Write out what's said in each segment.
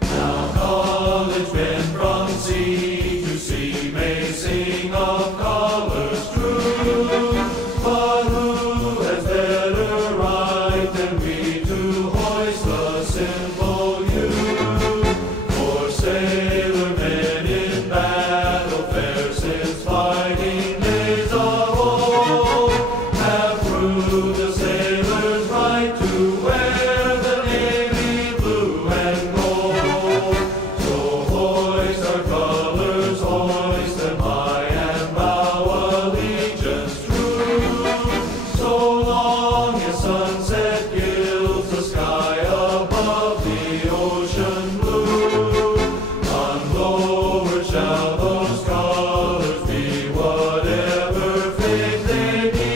Now college men from sea to sea may sing of colors true, but who has better right than we to hoist the simple hue? For sailor men in battle fair since fighting days of old have proved the sailor's right to wear the navy blue and gold. So hoist our colors, hoist them high, and bow allegiance true, so long as sunset gilds the sky above the ocean blue. Unlowered shall those colors be, whatever fate they be,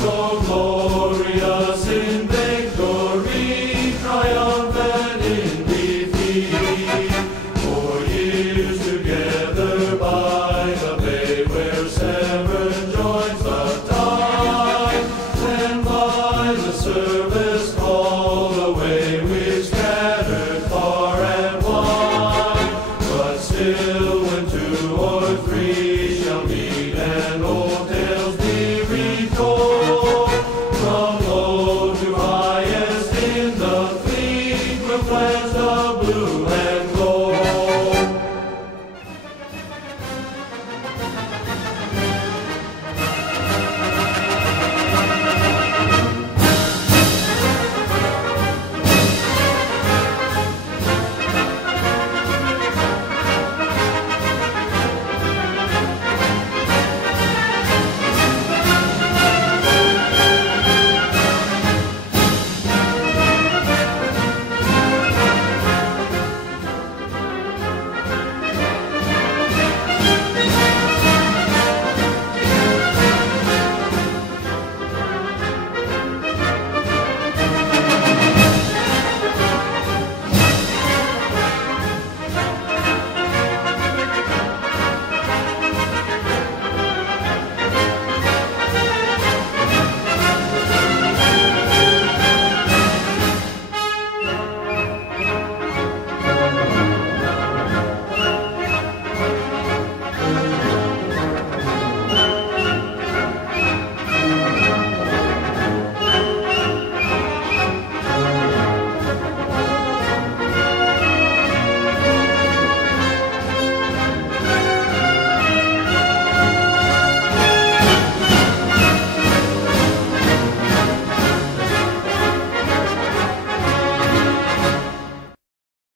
so glorious in victory, triumphant in defeat. For years together by the bay where Severn joins the tide, and by the service called